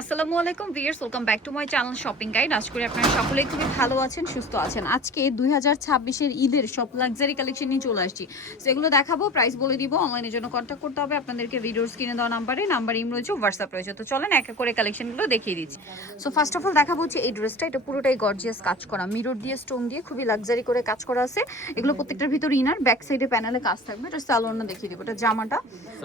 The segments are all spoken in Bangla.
আসসালামু আলাইকুম viewers, welcome back to my channel shopping guide. আশা করি আপনারা সকলেই খুবই ভালো আছেন, সুস্থ আছেন। আজকে 2026 এর ঈদের সব লাক্সারি কালেকশন নিয়ে চলে আসছি। সেগুলো দেখাবো, প্রাইস বলে দিব। অনলাইনের জন্য কন্ট্যাক্ট করতে হবে আপনাদেরকে ভিডিওর স্ক্রিনে দেওয়া নাম্বার ইম রয়েছে, হোয়াটসঅ্যাপ রয়েছে। তো চলেন এক এক করে কালেকশনগুলো দেখিয়ে দিচ্ছি। সো ফার্স্ট অফ অল দেখাবো হচ্ছে এই ড্রেসটা। এটা পুরোটাই গর্জিয়াস কাজ করা, মিরর দিয়ে স্টোন দিয়ে খুবই লাক্সারি করে কাজ করা আছে। এগুলো প্রত্যেকটার ভিতর ইনার, ব্যাক সাইডে প্যানেলে কাজ থাকবে। এটা সালোয়ারটা দেখিয়ে দিব। এটা জামাটা,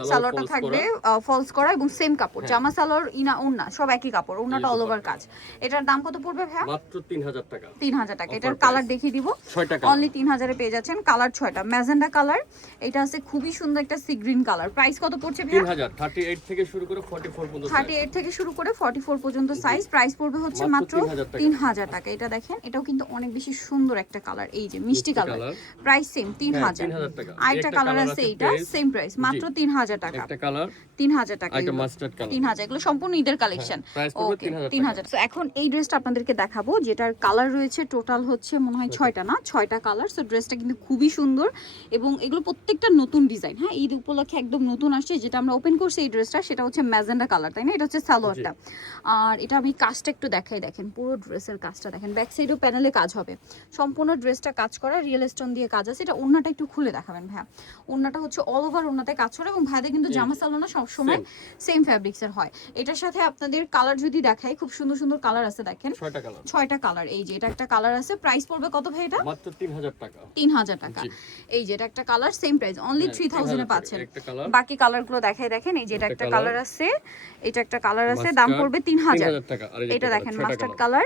সালোয়ারটা থাকবে ফলস করা এবং সেম কাপড়। জামা সালোয়ার ইনা ওন্না সব একই কাপড়, ওন্নাটা অল ওভার কাজ। এটার দাম কত পড়বে ভাই? মাত্র 3000 টাকা। 3000 টাকা। এটার কালার দেখিয়ে দিব। 6টা অনলি 3000 এ পেয়ে যাচ্ছেন। কালার 6টা। ম্যাজেন্ডা কালার, এটা আছে খুবই সুন্দর একটা সি গ্রিন কালার। প্রাইস কত পড়ছে ভাই? 3000। 38 থেকে শুরু করে 44 পর্যন্ত। 38 থেকে শুরু করে 44 পর্যন্ত সাইজ। প্রাইস পড়বে হচ্ছে মাত্র 3000 টাকা। এটা দেখেন, এটাও কিন্তু অনেক বেশি সুন্দর একটা কালার, এই যে মিষ্টি কালার। প্রাইস সেম 3000 টাকা। আরেকটা কালার আছে, এটা সেম প্রাইস মাত্র 3000 টাকা। একটা কালার 3000 টাকা। একটা মাস্টার্ড কালার 3000। এগুলো সম্পূর্ণ ঈদের কালেকশন। প্রাইস পড়বে 3000। সো এখন এই ড্রেসটা আপনাদেরকে দেখাবো, যেটার কালার রয়েছে টোটাল হচ্ছে মনে হয় 6টা, না 6টা কালার। সো ড্রেসটা কিন্তু খুবই সুন্দর এবং এগুলো প্রত্যেকটা নতুন ডিজাইন। হ্যাঁ, ঈদ উপলক্ষে একদম নতুন আসছে। যেটা আমরা ওপেন করছি এই ড্রেসটা, সেটা হচ্ছে ম্যাজেন্ডা কালার, তাই না? এটা হচ্ছে সালোয়ারটা। আর এটা আমি কাজটা একটু দেখাই, দেখেন পুরো ড্রেসের কাজটা দেখেন। ব্যাক সাইডেও প্যানেলে কাজ হবে। সম্পূর্ণ ড্রেসটা কাজ করা, রিয়েল স্টোন দিয়ে কাজ আছে। এটা ওন্নাটা একটু খুলে দেখাবেন ভাইয়া। ওন্নাটা হচ্ছে অল ওভার ওন্নাতে কাজ করা এবং ভাইদের কিন্তু জামা সালোনা সবসময় সেম ফ্যাব্রিক্সের হয়। এটার সাথে আপনাদের কালার যদি দেখাই, খুব সুন্দর সুন্দর কালার আছে দেখেন। 6টা কালার। এই যে এটা একটা কালার আছে। প্রাইস পড়বে কত ভাই? এটা মাত্র 3000 টাকা। 3000 টাকা। এই যে এটা একটা কালার, সেম প্রাইস অনলি 3000 এ পাচ্ছেন। বাকি কালারগুলো দেখাই দেখেন। এই যে এটা একটা কালার আছে, এটা একটা কালার আছে, দাম পড়বে 3000 টাকা। এটা দেখেন মাস্টার্ড কালার।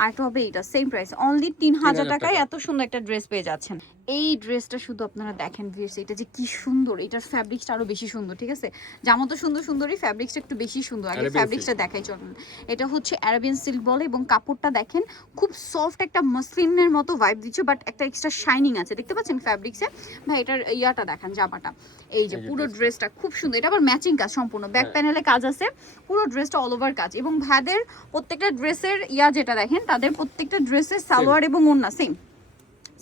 আর একটা হবে এটা, সেম প্রাইস অনলি 3000 টাকায় এত সুন্দর একটা ড্রেস পেয়ে যাচ্ছেন। এই ড্রেসটা শুধু আপনারা দেখেন ভিউয়ার্স, এটা যে কি সুন্দর। এটার ফ্যাব্রিক্সটা আরো বেশি সুন্দর, ঠিক আছে? জামা তো সুন্দর সুন্দরই, ফ্যাব্রিক্সটা একটু বেশি সুন্দর। আগে ফ্যাব্রিক্সটা দেখাই চলুন। এটা হচ্ছে আরাবিয়ান সিল্ক বলে এবং কাপড়টা দেখেন খুব সফট, একটা মসলিনের মতো ভাইব দিচ্ছে, বাট একটা এক্সট্রা শাইনিং আছে, দেখতে পাচ্ছেন ফ্যাব্রিক্সে। ভাই এটার ইয়াটা দেখেন, জামাটা এই যে পুরো ড্রেসটা খুব সুন্দর। এটা আবার ম্যাচিং কাজ সম্পূর্ণ, ব্যাক প্যানেলে কাজ আছে, পুরো ড্রেসটা অল ওভার কাজ। এবং ভাইদের প্রত্যেকটা ড্রেসের ইয়া যেটা দেখেন, তাদের প্রত্যেকটা ড্রেসের সালোয়ার এবং ওন্না সেম।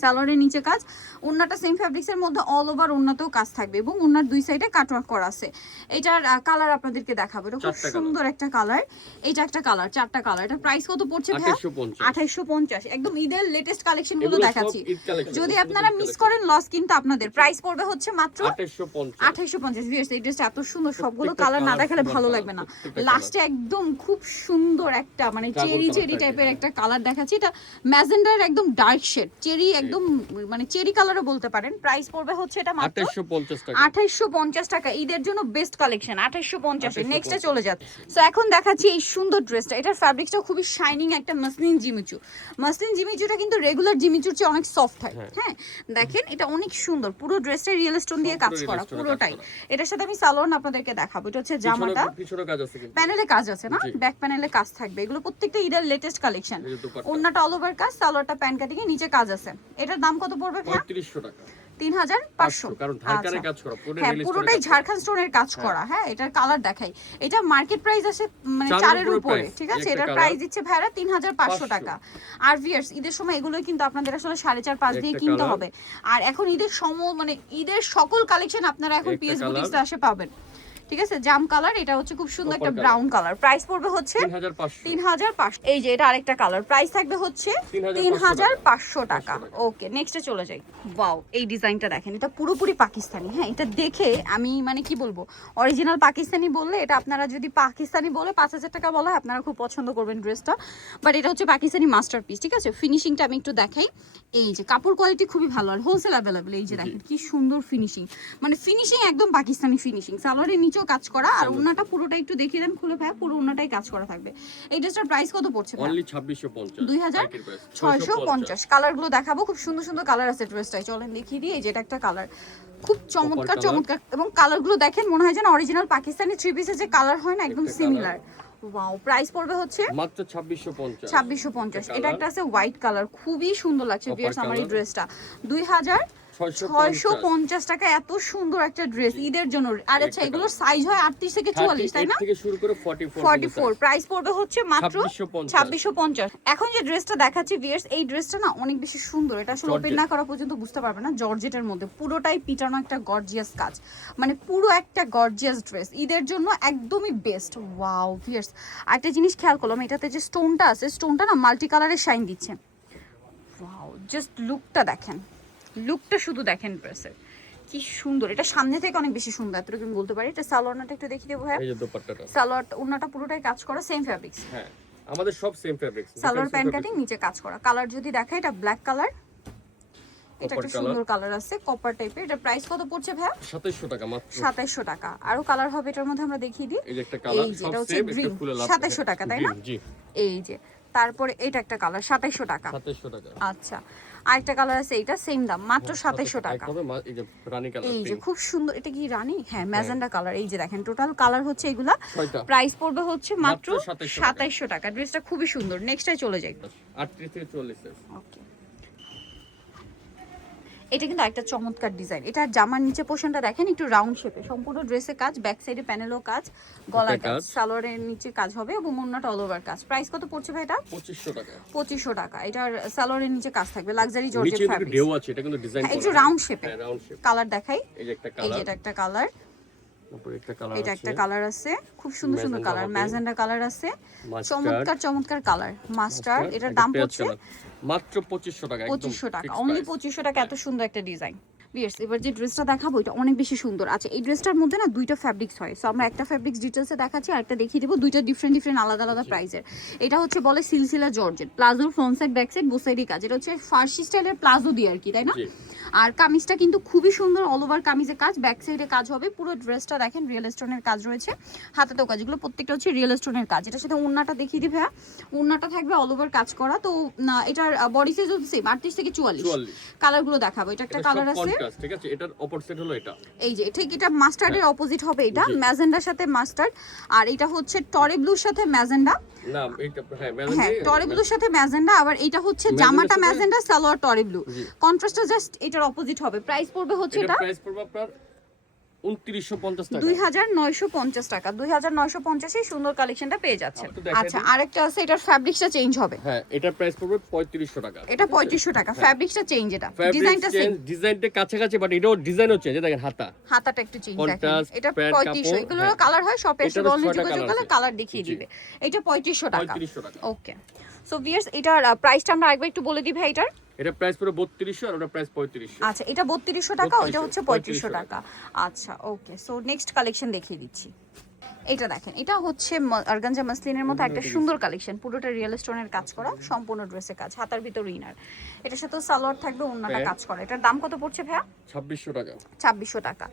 সালোয়ারের নিচে কাজ, ওন্নাটা সেম ফ্যাব্রিক্সের মধ্যে অল ওভার ওন্নাতেও কাজ থাকবে এবং ওন্নার দুই সাইডে কাটওয়ার্ক করা আছে। এটার কালার আপনাদেরকে দেখাবো। এটা খুব সুন্দর একটা কালার। এটা একটা কালার, 4টা কালার। এটা প্রাইস কত পড়ছে ভাই? 2850। একদম ঈদের লেটেস্ট কালেকশন গুলো দেখাচ্ছি। যদি আপনারা মিস করেন লস কিন্তু আপনাদের। প্রাইস পড়বে হচ্ছে মাত্র 2850। ভিউয়ার্স, এই ড্রেসটা এত সুন্দর, সবগুলো কালার না দেখালে ভালো লাগবে না। লাস্টে একদম খুব সুন্দর একটা মানে চেরি টাইপের একটা কালার দেখাচ্ছি। এটা ম্যাজেন্ডার একদম ডার্ক শেড, চেরি একদম মানে চেরি কালারও বলতে পারেন। প্রাইস পড়বে হচ্ছে এটা মাত্র 2850 টাকা। ঈদের জন্য বেস্ট কালেকশন 2850 এ। নেক্সটে চলে যাচ্ছে। সো এখন দেখাচ্ছি এই সুন্দর ড্রেসটা। এটার ফ্যাব্রিকটা খুবই শাইনিং, একটা মসলিন জিমিচু। মসলিন জিমিচুটা কিন্তু রেগুলার জিমিচুর চেয়ে অনেক সফট হয়। হ্যাঁ দেখেন, এটা অনেক সুন্দর। পুরো ড্রেসটা রিয়েল স্টোন দিয়ে কাজ করা পুরোটাই। এটার সাথে আমি সালোয়ার আপনাদেরকে দেখাবো। এটা হচ্ছে জামাটা, প্যানেলে কাজ আছে না, ব্যাক প্যানেলে কাজ থাকবে। এগুলো প্রত্যেকটা ঈদের লেটেস্ট কালেকশন। ওন্নাটা অল ওভার কাজ, সালোয়ারটা প্যান কাটিং নিচে কাজ আছে। এটার দাম কত পড়বে ভাই? 3500 টাকা। 3500। কারণ ঝাড়খানে কাজ করা, হ্যাঁ পুরোটাই ঝাড়খান্ড স্টোনের কাজ করা। হ্যাঁ, এটার কালার দেখাই। এটা মার্কেট প্রাইস আছে মানে 4 এর উপরে, ঠিক আছে? এটার প্রাইস দিচ্ছে ভাইরা 3500 টাকা। আর ভিউয়ার্স, ঈদের সময় এগুলো কিন্তু আপনাদের আসলে 4.5-5 দিয়ে কিনতে হবে। আর এখন ঈদের মানে ঈদের সকল কালেকশন আপনারা এখন পিএস বুটিক্সে আসে পাবেন, ঠিক আছে? জাম কালার, এটা হচ্ছে খুব সুন্দর একটা ব্রাউন কালার। প্রাইস পড়বে হচ্ছে 3500। এই যে এটা আরেকটা কালার, প্রাইস থাকবে হচ্ছে 3500 টাকা। ওকে, নেক্সটে চলে যাই। ওয়াও, এই ডিজাইনটা দেখেন, এটা পুরোপুরি পাকিস্তানি। হ্যাঁ, এটা দেখে আমি মানে কি বলবো, অরিজিনাল পাকিস্তানি বললে এটা, আপনারা যদি পাকিস্তানি বলে 5000 টাকা বলা হয় আপনারা খুব পছন্দ করবেন ড্রেসটা। বাট এটা হচ্ছে পাকিস্তানি মাস্টারপিস, ঠিক আছে? ফিনিশিংটা আমি একটু দেখাই। এই যে কাপড় কোয়ালিটি খুবই ভালো আর হোলসেল অ্যাভেলেবল। এই যে দেখেন কি সুন্দর ফিনিশিং, মানে ফিনিশিং একদম পাকিস্তানি ফিনিশিং। সালোয়ারের নিচেও কাজ করা আর ওন্নাটা পুরোটা একটু দেখিয়ে দেন খুলে ভাই, পুরো ওন্নাটাই কাজ করা থাকবে। এই ড্রেসটার প্রাইস কত পড়ছে ভাই? অনলি 2650। 2650। কালারগুলো দেখাবো, খুব সুন্দর সুন্দর কালার আছে ড্রেসটায়। চলেন দেখিয়ে দিই। এই যে এটা একটা কালার, খুব চমৎকার চমৎকার। এবং কালারগুলো দেখেন, মনে হয় যেন অরিজিনাল পাকিস্তানি থ্রি পিসের যে কালার হয় না, একদম সিমিলার। ওয়াও, প্রাইস পড়বে হচ্ছে মাত্র 2650। 2650। এটা একটা আছে হোয়াইট কালার, খুবই সুন্দর লাগছে ভিউয়ার্স আমার এই ড্রেসটা। 2000 650 টাকা এত সুন্দর একটা ড্রেস ঈদের জন্য। আর আচ্ছা এগুলোর সাইজ হয় 38 থেকে 44 তাই না? থেকে শুরু করে 44 44 প্রাইস পড়বে হচ্ছে মাত্র 2650 2650। এখন যে ড্রেসটা দেখাচ্ছি ভিউয়ার্স, এই ড্রেসটা না অনেক বেশি সুন্দর। এটা আসলে ওপেন না করা পর্যন্ত বুঝতে পারবে না। জর্জেটের মধ্যে পুরোটাই পিটানো একটা গর্জিয়াস কাজ, মানে পুরো একটা গর্জিয়াস ড্রেস ঈদের জন্য একদমই বেস্ট। ওয়াও ভিউয়ার্স, আরেকটা জিনিস খেয়াল করলাম, এটাতে যে স্টোনটা আছে, স্টোনটা না মাল্টি কালারের শাইন দিচ্ছে। ওয়াও, জাস্ট লুকটা দেখেন, লুকটা শুধু দেখেন ড্রেসের কি সুন্দর। এটা সামনে থেকে অনেক বেশি সুন্দর, এতটুকু আমি বলতে পারি। এটা সালোয়ারটা একটু দেখিয়ে দেবো। হ্যাঁ, এই যে দোপাট্টাটা, সালোয়ার ওন্নাটা পুরোটাই কাজ করা সেম ফেব্রিক্স। হ্যাঁ আমাদের সব same fabrics. Salwar pant cutting, নিচে কাজ করা। কালার যদি দেখাই, এটা ব্ল্যাক কালার, এটা একটা সুন্দর কালার আছে কপার টাইপের। এটা প্রাইস কত পড়ছে ভাই? 2700 টাকা মাত্র। 2700 টাকা। আরো কালার হবে এটার মধ্যে, আমরা দেখিয়ে দিই। এই যে একটা কালার, এই যে এটা হচ্ছে গ্রিন, 2700 টাকা তাই না? জি। এই যে তারপরে এটা একটা কালার 2700 টাকা। 2700 টাকা। আচ্ছা, আরেকটা কালার আছে, এটা সেম দাম মাত্র 2700 টাকা। এই যে রানী কালার, এই যে খুব সুন্দর। এটা কি রানী? হ্যাঁ, ম্যাজেন্ডা কালার। এই যে দেখেন টোটাল কালার হচ্ছে এগুলা। 6টা। প্রাইস পড়বে হচ্ছে মাত্র 2700 টাকা। ড্রেসটা খুবই সুন্দর। নেক্সটে চলে যাই। 38 থেকে 40। ওকে, এটা কিন্তু একটা চমৎকার ডিজাইন। এটা জামার নিচে পোর্শনটা দেখেন একটু রাউন্ড শেপে, সম্পূর্ণ ড্রেসে কাজ, ব্যাক সাইডে প্যানেলও কাজ, গলার কাজ, সালোয়ারের নিচে কাজ হবে এবং ওন্নাটা অল ওভার কাজ। প্রাইস কত পড়ছে ভাই এটা? 2500 টাকা। 2500 টাকা। এটার সালোয়ারের নিচে কাজ থাকবে, লাক্সারি জর্জেট ফ্যাব্রিক। ঢেউ আছে, এটা কিন্তু ডিজাইন করা, একটু রাউন্ড শেপে। হ্যাঁ রাউন্ড শেপ। কালার দেখাই, এই যে একটা এই কালার, যে এটা একটা কালার, তারপর একটা কালার এটা আছে, একটা কালার আছে, খুব সুন্দর সুন্দর কালার, ম্যাজেন্ডা কালার আছে, চমৎকার চমৎকার কালার, মাস্টার্ড। এটার দাম পড়ছে মাত্র 2500 টাকা। 2500 টাকা, অনলি 2500 টাকা। এত সুন্দর একটা ডিজাইন। ভিউয়ার্স, এবার যে ড্রেসটা দেখাবো এটা অনেক বেশি সুন্দর। আচ্ছা, এই ড্রেসটার মধ্যে না দুইটা ফ্যাব্রিক্স হয়, সো আমরা একটা ফ্যাব্রিক্স ডিটেলসে দেখাচ্ছি আর একটা দেখিয়ে দেবো, দুইটা ডিফারেন্ট আলাদা আলাদা প্রাইসের। এটা হচ্ছে বলে সিলসিলা জর্জেট, প্লাজোর front side back side both সাইডই কাজ। এটা হচ্ছে ফার্সি স্টাইলের প্লাজো দিয়ে আর কি, তাই না? আর কামিজটা কিন্তু খুবই সুন্দর, অল ওভার কামিজে কাজ, ব্যাক সাইডে কাজ হবে। পুরো ড্রেসটা দেখেন রিয়েল স্টোনের কাজ রয়েছে, হাতেতেও কাজ, এগুলো প্রত্যেকটা হচ্ছে রিয়েল স্টোনের কাজ। এটার সাথে ওন্নাটা দেখিয়ে দিই ভাইয়া, ওন্নাটা থাকবে অল ওভার কাজ করা। তো এটার বডি সাইজ হচ্ছে 38 থেকে 44। কালারগুলো দেখাবো। এটা একটা কালার আছে, ঠিক আছে, এটার অপোজিট হলো এটা। এই যে ঠিক এটা মাস্টার্ডের অপোজিট হবে, এটা ম্যাজেন্ডার সাথে মাস্টার্ড, আর এটা হচ্ছে টরে ব্লুর সাথে ম্যাজেন্ডা। না এটা হ্যাঁ, টরে ব্লুর সাথে ম্যাজেন্ডা। আবার এটা হচ্ছে জামাটা ম্যাজেন্ডা, সালোয়ার টরে ব্লু, কন্ট্রাস্টটা জাস্ট এটার অপোজিট হবে। প্রাইস পড়বে হচ্ছে এটা প্রাইস পড়বে আপনার 2950 টাকা, 2950 টাকা। 2950 এই সুন্দর কালেকশনটা পেয়ে যাচ্ছেন। আচ্ছা, আরেকটা আছে, এটার ফ্যাব্রিক্সটা চেঞ্জ হবে। হ্যাঁ, এটার প্রাইস পড়বে 3500 টাকা। এটা 3500 টাকা, ফ্যাব্রিক্সটা চেঞ্জ, এটা ডিজাইনটা সেম, ডিজাইনটা কাছাকাছি, বাট এটাও ডিজাইন হচ্ছে, যে দেখেন হাতাটা একটু চেঞ্জ দেখেন। এটা 3500, এগুলো কালার হয় শপে এসে বললে যোগাযোগ করলে কালার দেখিয়ে দিবে। এটা 3500 টাকা। ওকে, সো ভিউয়ার্স, এটার প্রাইসটা আমরা আরেকবার একটু বলে দিই ভাই। এটা প্রাইস পুরো 3200 আর ওটা প্রাইস 3500। আচ্ছা, এটা 3200 টাকা, ওইটা হচ্ছে 3500 টাকা। আচ্ছা, ওকে, সো নেক্সট কালেকশন দেখিয়ে দিচ্ছি। এটা দেখেন, এটা হচ্ছে অর্গানজা মাসলিনের মধ্যে একটা সুন্দর কালেকশন, পুরোটা রিয়েল স্টোনের কাজ করা, সম্পূর্ণ ড্রেসে কাজ, হাতার ভিতর ইনার। এটার সাথে সালোয়ার থাকবে, ওন্নাটা কাজ করা। এটার দাম কত পড়ছে ভাইয়া? 2600 টাকা। 2600 টাকা।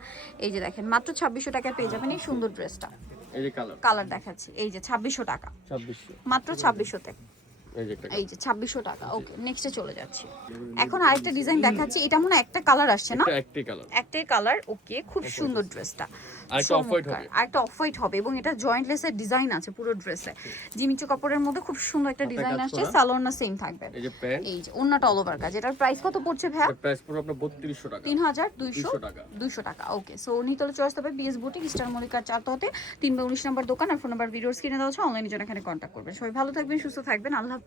এই যে দেখেন, মাত্র 2600 টাকায় পেয়ে যাবেন এই সুন্দর ড্রেসটা। এই যে কালার দেখাচ্ছি, এই যে 2600 টাকা, 2600, মাত্র 2600 তে। এই যে 2600 টাকা। ওকে, নেক্সটে চলে যাচ্ছি। এখন আরেকটা ডিজাইন দেখাচ্ছি, এটা মনে হয় একটা কালার আসছে না? একটাই কালার। ওকে, খুব সুন্দর ড্রেসটা, আরেকটা অফ হোয়াইট হবে এবং এটা জয়েন্টলেসের ডিজাইন আছে পুরো ড্রেসে, জিমিচু কাপড়ের মধ্যে খুব সুন্দর একটা ডিজাইন আসছে। সালোয়ার না সেম থাকবে, এই যে ওন্নাটা অল ওভার কাজ। এটার প্রাইস কত পড়ছে ভাইয়া? প্রাইস পড়বে আপনার 3200 টাকা, 3200 টাকা। ওকে, সো নিতলে চয়েস হবে বিএস বুটিক, স্টার মল্লিকার 4 3 বা 19 নম্বর দোকান। আর ফোন নাম্বার ভিডিওর স্ক্রিনে দেওয়া আছে, অনলাইনে জন্য এখানে কন্ট্যাক্ট করবেন। সবাই ভালো থাকবেন, সুস্থ থাকবেন, আল্লাহ হাফেজ।